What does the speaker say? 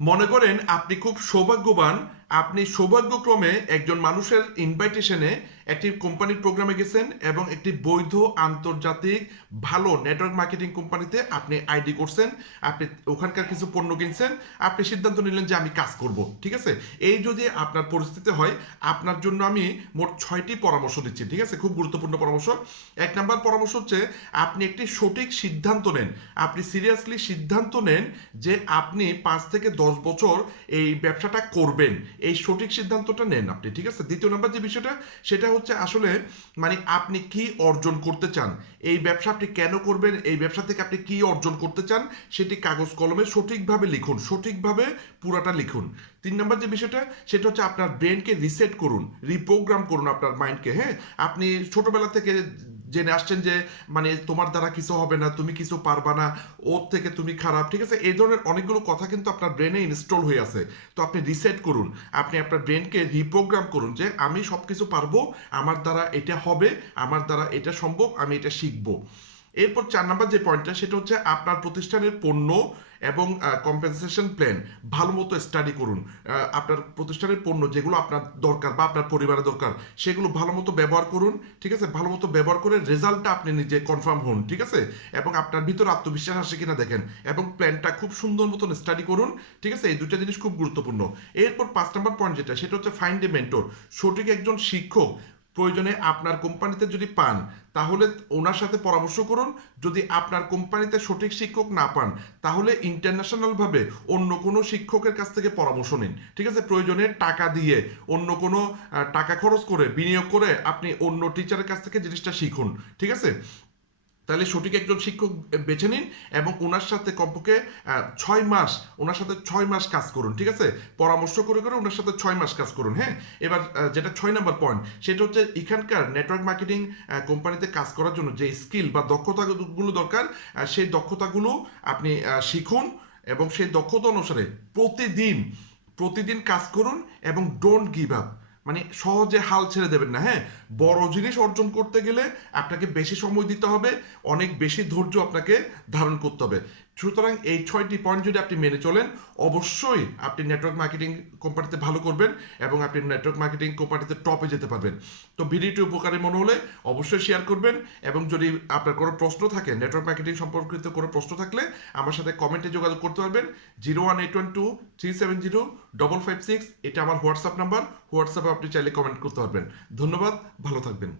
মনে করেন আপনি খুব সৌভাগ্যবান, আপনি সৌভাগ্যক্রমে একজন মানুষের ইনভাইটেশনে একটি কোম্পানির প্রোগ্রামে গেছেন এবং একটি বৈধ আন্তর্জাতিক ভালো নেটওয়ার্ক মার্কেটিং কোম্পানিতে আপনি আইডি করছেন, আপনি ওখানকার কিছু পণ্য কিনছেন, আপনি সিদ্ধান্ত নিলেন যে আমি কাজ করব, ঠিক আছে। এই যদি আপনার পরিস্থিতি হয়, আপনার জন্য আমি মোট 6টি পরামর্শ দিচ্ছি, ঠিক আছে, খুব গুরুত্বপূর্ণ পরামর্শ। 1 নম্বর পরামর্শ হচ্ছে আপনি একটি সঠিক সিদ্ধান্ত নেন, আপনি সিরিয়াসলি সিদ্ধান্ত নেন যে আপনি 5 থেকে 10 বছর এই ব্যবসাটা করবেন, এই সঠিক সিদ্ধান্তটা নেন আপনি, ঠিক আছে। 2 নম্বর যে বিষয়টা সেটা হচ্ছে আসলে মানে আপনি কি অর্জন করতে চান, এই ব্যবসা আপনি কেন করবেন, এই ব্যবসা থেকে আপনি কি অর্জন করতে চান সেটি কাগজ কলমে সঠিকভাবে লিখুন, সঠিকভাবে পুরাটা লিখুন। 3 নম্বর যে বিষয়টা সেটা হচ্ছে আপনার ব্রেনকে রিসেট করুন, রিপ্রোগ্রাম করুন আপনার মাইন্ডকে। হ্যাঁ, আপনি ছোটবেলা থেকে জেনে আসছেন যে মানে তোমার দ্বারা কিছু হবে না, তুমি কিছু পারবা না, ওর থেকে তুমি খারাপ, ঠিক আছে, এই ধরনের অনেকগুলো কথা কিন্তু আপনার ব্রেনে ইনস্টল হয়ে আছে। তো আপনি রিসেট করুন, আপনি আপনার ব্রেনকে রিপ্রোগ্রাম করুন যে আমি সব কিছু পারবো, আমার দ্বারা এটা হবে, আমার দ্বারা এটা সম্ভব, আমি এটা শিখবো। এরপর 4 নম্বর যে পয়েন্টটা সেটা হচ্ছে আপনার প্রতিষ্ঠানের পণ্য এবং কম্পেনসেশন প্ল্যান ভালো মতো স্টাডি করুন। আপনার প্রতিষ্ঠানের পণ্য যেগুলো আপনার দরকার বা আপনার পরিবারের দরকার সেগুলো ভালো মতো ব্যবহার করুন, ঠিক আছে, ভালো মতো ব্যবহার করে রেজাল্টটা আপনি নিজে কনফার্ম হন, ঠিক আছে, এবং আপনার ভিতরে আত্মবিশ্বাস আসে কিনা দেখেন, এবং প্ল্যানটা খুব সুন্দর মতন স্টাডি করুন, ঠিক আছে। এই দুটো জিনিস খুব গুরুত্বপূর্ণ। এরপর 5 নম্বর পয়েন্ট যেটা সেটা হচ্ছে ফাইন্ড এ মেন্টর, সঠিক একজন শিক্ষক প্রয়োজনে আপনার কোম্পানিতে যদি পান তাহলে ওনার সাথে পরামর্শ করুন। যদি আপনার কোম্পানিতে সঠিক শিক্ষক না পান তাহলে ইন্টারন্যাশনালভাবে অন্য কোনো শিক্ষকের কাছ থেকে পরামর্শ নিন, ঠিক আছে। প্রয়োজনে টাকা দিয়ে অন্য কোনো টাকা খরচ করে বিনিয়োগ করে আপনি অন্য টিচারের কাছ থেকে জিনিসটা শিখুন, ঠিক আছে। তাহলে সঠিক একজন শিক্ষক বেছে নিন এবং ওনার সাথে কমপক্ষে 6 মাস, ওনার সাথে 6 মাস কাজ করুন, ঠিক আছে, পরামর্শ করে করে ওনার সাথে 6 মাস কাজ করুন। হ্যাঁ, এবার যেটা 6 নম্বর পয়েন্ট সেটা হচ্ছে এখানকার নেটওয়ার্ক মার্কেটিং কোম্পানিতে কাজ করার জন্য যে স্কিল বা দক্ষতাগুলো দরকার, সেই দক্ষতাগুলো আপনি শিখুন এবং সেই দক্ষতা অনুসারে প্রতিদিন প্রতিদিন কাজ করুন এবং ডোন্ট গিভ আপ, মানে সহজে হাল ছেড়ে দেবেন না। হ্যাঁ, বড় জিনিস অর্জন করতে গেলে আপনাকে বেশি সময় দিতে হবে, অনেক বেশি ধৈর্য আপনাকে ধারণ করতে হবে। সুতরাং এই 6টি পয়েন্ট যদি আপনি মেনে চলেন অবশ্যই আপনি নেটওয়ার্ক মার্কেটিং কোম্পানিতে ভালো করবেন এবং আপনি নেটওয়ার্ক মার্কেটিং কোম্পানিতে টপে যেতে পারবেন। তো ভিডিওটি উপকারী মনে হলে অবশ্যই শেয়ার করবেন এবং যদি আপনার কোনো প্রশ্ন থাকে নেটওয়ার্ক মার্কেটিং সম্পর্কিত কোনো প্রশ্ন থাকলে আমার সাথে কমেন্টে যোগাযোগ করতে পারবেন। 01812370556 এটা আমার হোয়াটসঅ্যাপ নাম্বার, হোয়াটসঅ্যাপে আপনি চাইলে কমেন্ট করতে পারবেন। ধন্যবাদ, ভালো থাকবেন।